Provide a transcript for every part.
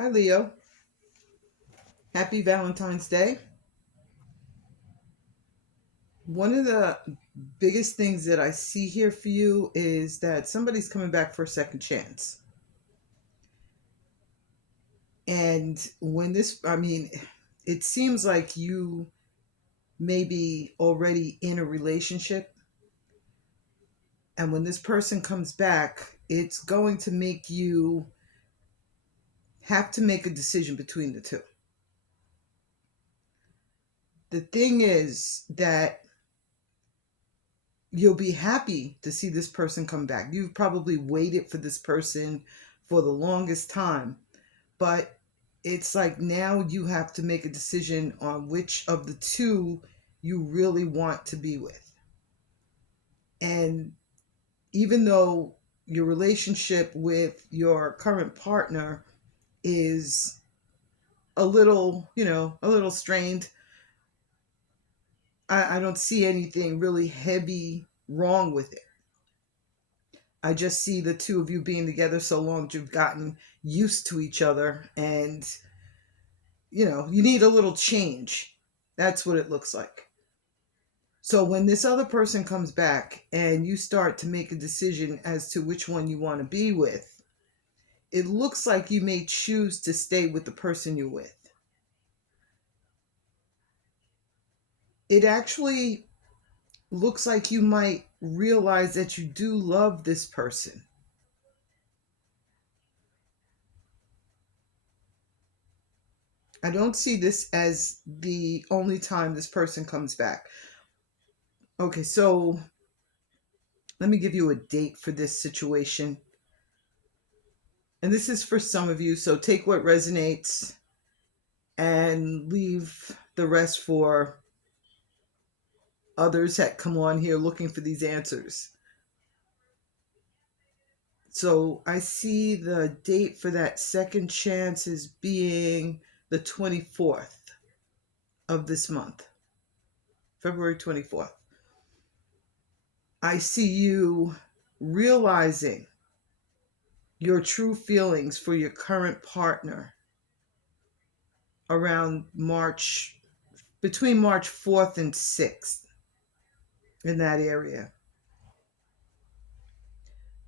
Hi, Leo. Happy Valentine's Day. One of the biggest things that I see here for you is that somebody's coming back for a second chance. And it seems like you may be already in a relationship. And when this person comes back, it's going to make you have to make a decision between the two. The thing is that you'll be happy to see this person come back. You've probably waited for this person for the longest time, but it's like now you have to make a decision on which of the two you really want to be with. And even though your relationship with your current partner is a little strained, I don't see anything really heavy wrong with it. I just see the two of you being together so long that you've gotten used to each other and, you need a little change. That's what it looks like. So when this other person comes back and you start to make a decision as to which one you want to be with, it looks like you may choose to stay with the person you're with. It actually looks like you might realize that you do love this person. I don't see this as the only time this person comes back. Okay, so let me give you a date for this situation. And this is for some of you, so take what resonates and leave the rest for others that come on here looking for these answers. So I see the date for that second chance as being the 24th of this month, February 24th. I see you realizing your true feelings for your current partner around between March 4th and 6th, in that area.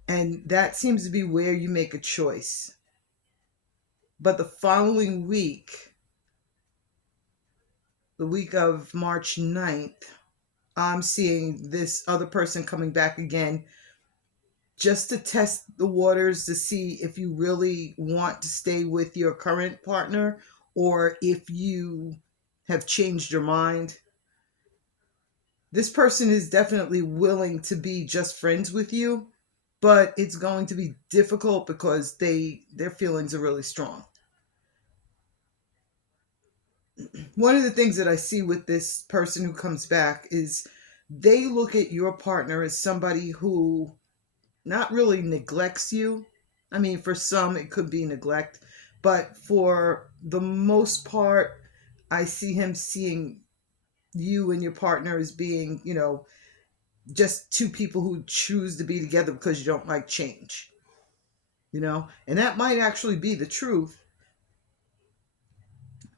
And that seems to be where you make a choice. But the following week, the week of March 9th, I'm seeing this other person coming back again just to test the waters to see if you really want to stay with your current partner or if you have changed your mind. This person is definitely willing to be just friends with you, but it's going to be difficult because their feelings are really strong. One of the things that I see with this person who comes back is they look at your partner as somebody who not really neglects you. I mean, for some, it could be neglect, but for the most part, I see him seeing you and your partner as being, just two people who choose to be together because you don't like change. And that might actually be the truth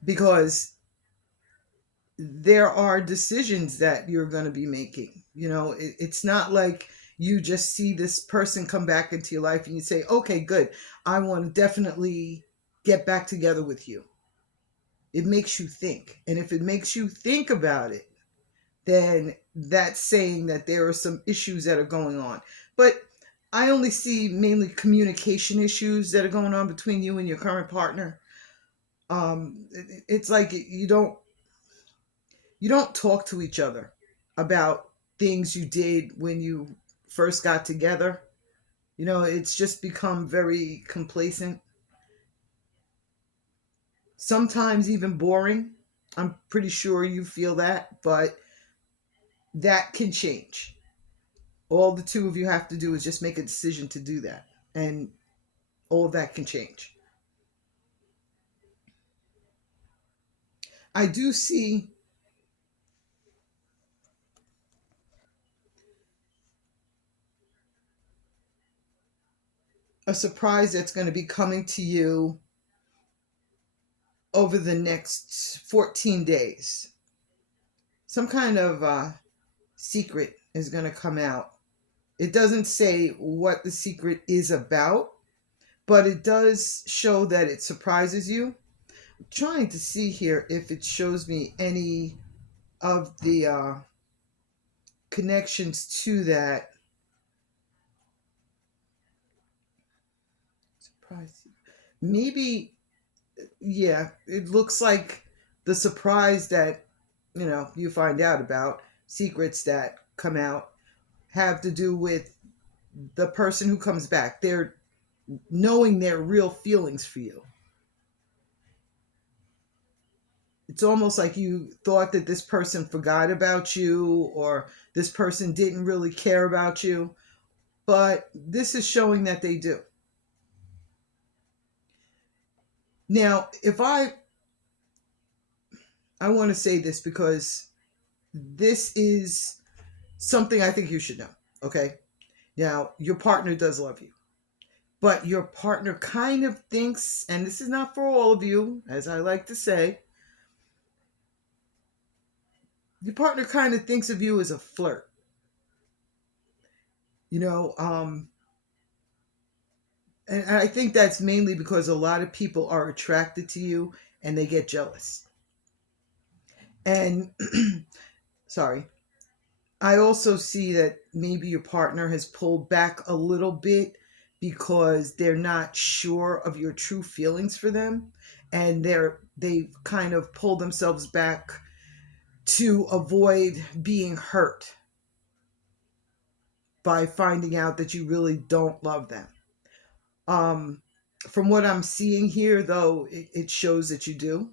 because there are decisions that you're going to be making. It's not like you just see this person come back into your life and you say, okay, good, I want to definitely get back together with you. It makes you think. And if it makes you think about it, then that's saying that there are some issues that are going on. But I only see mainly communication issues that are going on between you and your current partner. It's like you don't talk to each other about things you did when you first got together. It's just become very complacent, sometimes even boring. I'm pretty sure you feel that, but that can change. All the two of you have to do is just make a decision to do that, and all of that can change. I do see a surprise that's going to be coming to you over the next 14 days. Some kind of secret is going to come out. It doesn't say what the secret is about, but it does show that it surprises you. I'm trying to see here if it shows me any of the connections to that. Surprise you. Maybe, yeah, it looks like the surprise that, you find out about, secrets that come out, have to do with the person who comes back. They're knowing their real feelings for you. It's almost like you thought that this person forgot about you, or this person didn't really care about you, but this is showing that they do. Now, if I want to say this because this is something I think you should know, okay? Now, your partner does love you, but your partner kind of thinks, and this is not for all of you, as I like to say, your partner kind of thinks of you as a flirt. You know, and I think that's mainly because a lot of people are attracted to you and they get jealous. And sorry, I also see that maybe your partner has pulled back a little bit because they're not sure of your true feelings for them, and they've kind of pulled themselves back to avoid being hurt by finding out that you really don't love them. Um, from what I'm seeing here, though, it shows that you do.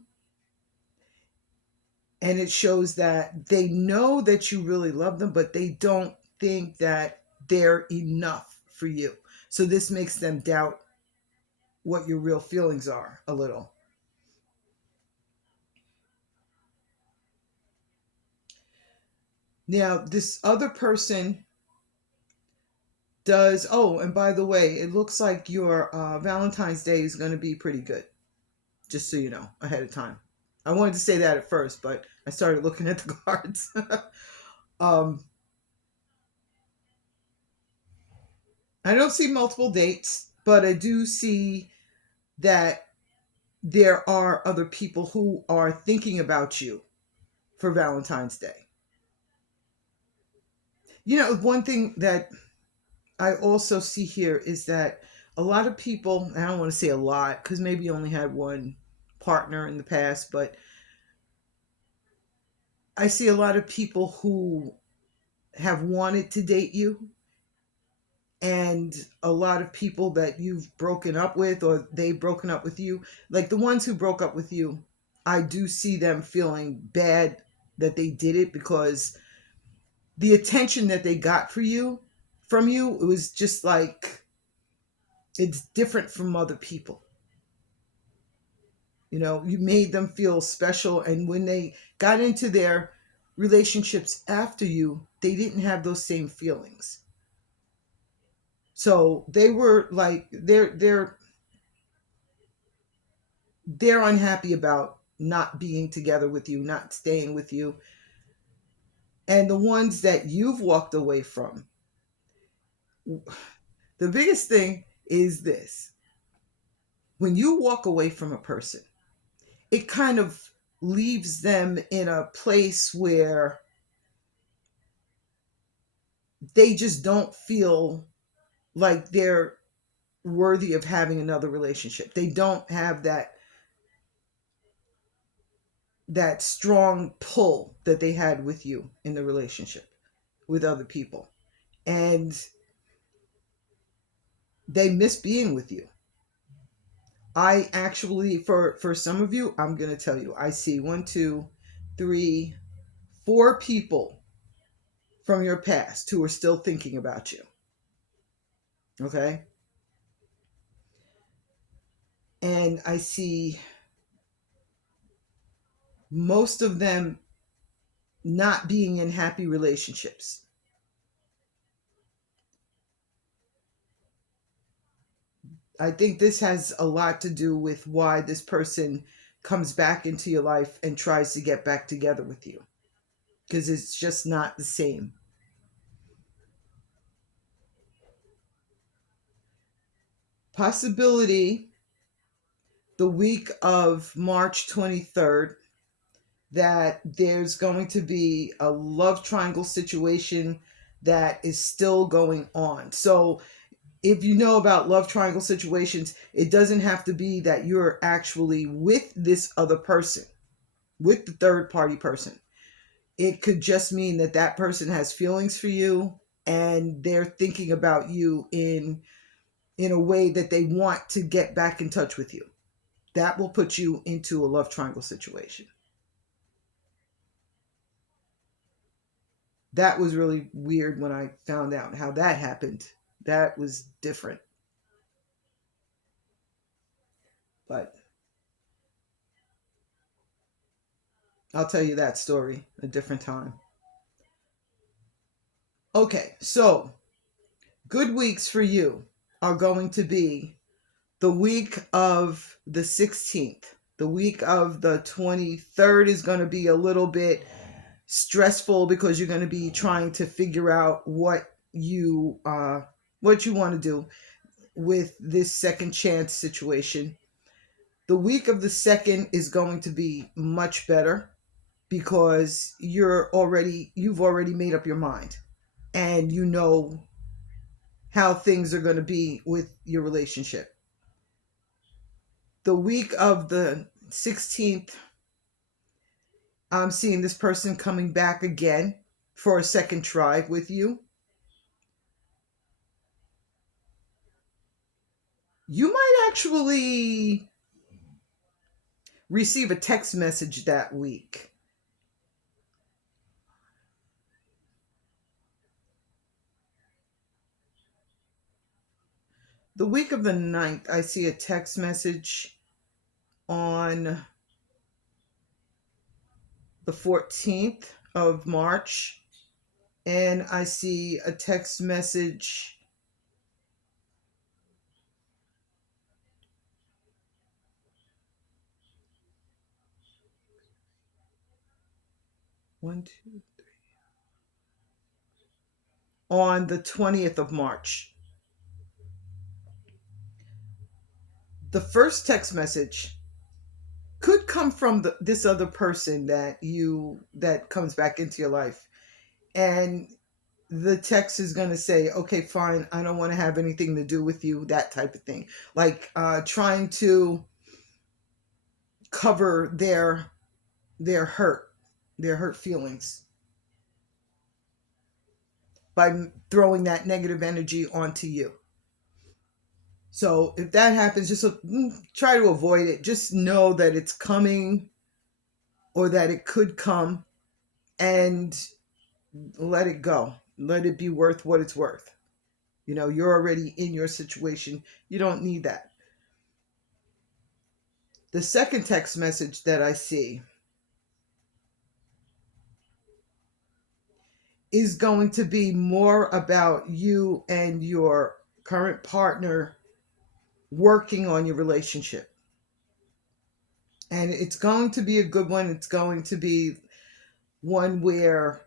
And it shows that they know that you really love them, but they don't think that they're enough for you. So this makes them doubt what your real feelings are a little. Now, this other person does, oh, and by the way, it looks like your Valentine's Day is going to be pretty good, just so you know ahead of time. I wanted to say that at first, but I started looking at the cards. um, I don't see multiple dates, but I do see that there are other people who are thinking about you for Valentine's Day. One thing that I also see here is that a lot of people, I don't want to say a lot because maybe you only had one partner in the past, but I see a lot of people who have wanted to date you, and a lot of people that you've broken up with or they've broken up with you. Like the ones who broke up with you, I do see them feeling bad that they did it, because the attention that they got from you, it was just like, it's different from other people. You made them feel special, and when they got into their relationships after you, they didn't have those same feelings. So they were like, they're unhappy about not being together with you, not staying with you. And the ones that you've walked away from, the biggest thing is this: when you walk away from a person, it kind of leaves them in a place where they just don't feel like they're worthy of having another relationship. They don't have that strong pull that they had with you in the relationship with other people. And they miss being with you. I actually, for some of you, I'm going to tell you, I see one, two, three, four people from your past who are still thinking about you. Okay? And I see most of them not being in happy relationships. I think this has a lot to do with why this person comes back into your life and tries to get back together with you, because it's just not the same. Possibility the week of March 23rd that there's going to be a love triangle situation that is still going on. So, if you know about love triangle situations, it doesn't have to be that you're actually with this other person, with the third party person. It could just mean that that person has feelings for you and they're thinking about you in a way that they want to get back in touch with you. That will put you into a love triangle situation. That was really weird when I found out how that happened. That was different. But I'll tell you that story a different time. Okay, so good weeks for you are going to be the week of the 16th. The week of the 23rd is going to be a little bit stressful because you're going to be trying to figure out what you want to do with this second chance situation. The week of the second is going to be much better because you've already made up your mind and you know how things are going to be with your relationship. The week of the 16th, I'm seeing this person coming back again for a second try with you. You might actually receive a text message that week. The week of the 9th, I see a text message on the 14th of March, and I see a text message one, two, on the 20th of March. The first text message could come from this other person that comes back into your life, and the text is going to say, okay, fine, I don't want to have anything to do with you, that type of thing, like trying to cover their hurt their hurt feelings by throwing that negative energy onto you. So if that happens, just try to avoid it. Just know that it's coming or that it could come, and let it go. Let it be worth what it's worth. You're already in your situation. You don't need that. The second text message that I see is going to be more about you and your current partner working on your relationship. And it's going to be a good one. It's going to be one where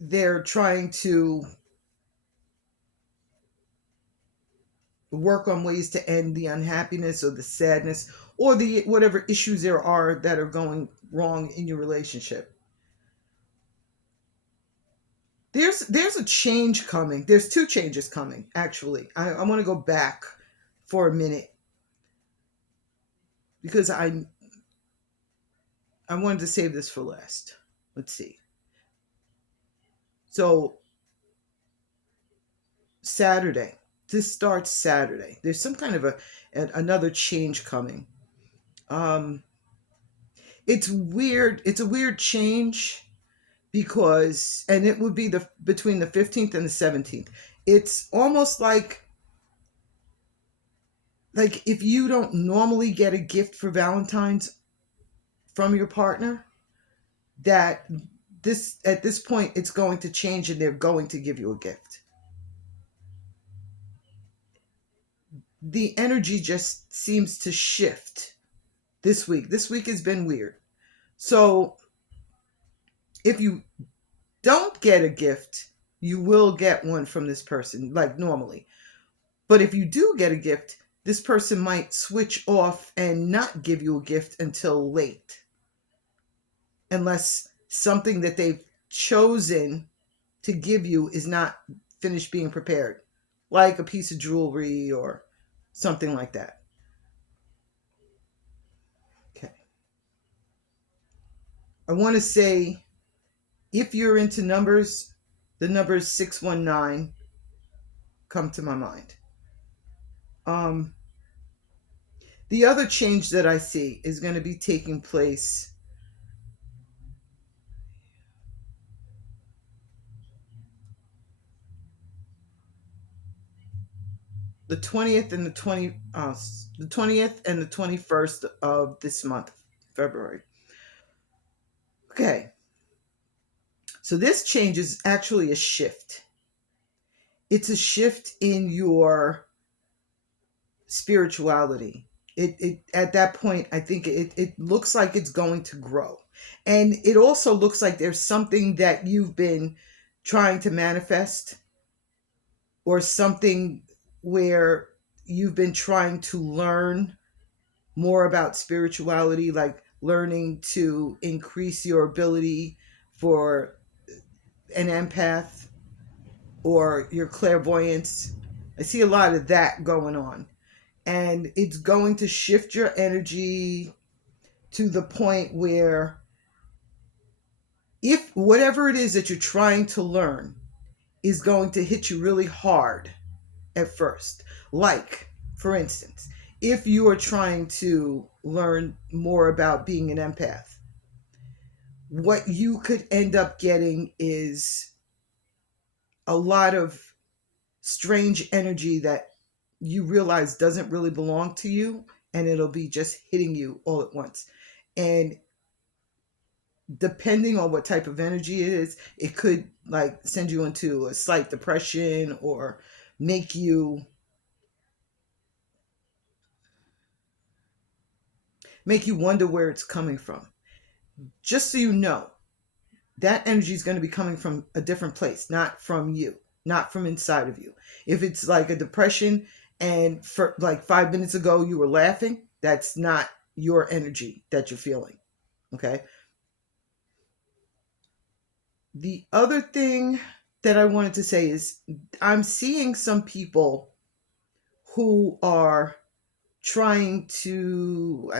they're trying to work on ways to end the unhappiness or the sadness or the whatever issues there are that are going wrong in your relationship. There's a change coming. There's two changes coming, actually. I want to go back for a minute because I wanted to save this for last. Let's see. So Saturday. This starts Saturday. There's some kind of another change coming. Um, it's weird. It's a weird change because, and it would be the between the 15th and the 17th. It's almost like if you don't normally get a gift for Valentine's from your partner, that this at this point it's going to change and they're going to give you a gift. the energy just seems to shift this week. This week has been weird. So if you don't get a gift, you will get one from this person, like normally. But if you do get a gift, this person might switch off and not give you a gift until late, unless something that they've chosen to give you is not finished being prepared, like a piece of jewelry or something like that. Okay. I want to say, if you're into numbers, the numbers 619 come to my mind. Um, the other change that I see is going to be taking place the 20th and the 20th and the 21st of this month, February. Okay. So this change is actually a shift. It's a shift in your spirituality. It at that point, I think it looks like it's going to grow. And it also looks like there's something that you've been trying to manifest, or something where you've been trying to learn more about spirituality, like learning to increase your ability for an empath or your clairvoyance. I see a lot of that going on. And it's going to shift your energy to the point where, if whatever it is that you're trying to learn is going to hit you really hard at first, like, for instance, if you are trying to learn more about being an empath, what you could end up getting is a lot of strange energy that you realize doesn't really belong to you, and it'll be just hitting you all at once. And depending on what type of energy it is, it could like send you into a slight depression, or make you wonder where it's coming from. Just so you know, that energy is going to be coming from a different place, not from you, not from inside of you. If it's like a depression, and for like 5 minutes ago you were laughing, that's not your energy that you're feeling. Okay. The other thing that I wanted to say is, I'm seeing some people who are trying to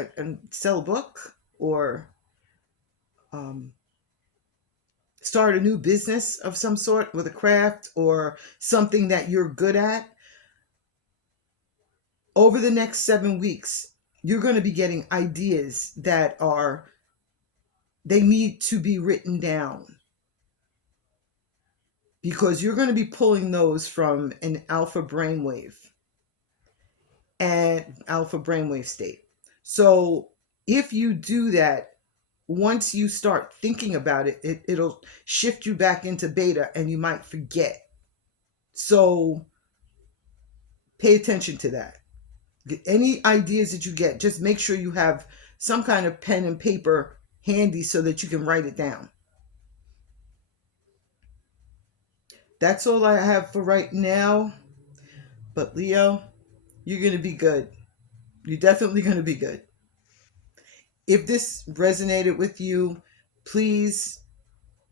sell a book, or um, start a new business of some sort with a craft or something that you're good at. Over the next 7 weeks, you're going to be getting ideas that they need to be written down, because you're going to be pulling those from an alpha brainwave state. So if you do that, once you start thinking about it, it'll shift you back into beta, and you might forget. So pay attention to that. Any ideas that you get, just make sure you have some kind of pen and paper handy so that you can write it down. That's all I have for right now. But Leo, you're going to be good. You're definitely going to be good. If this resonated with you, please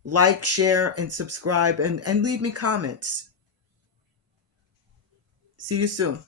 like, share, and subscribe, and leave me comments. See you soon.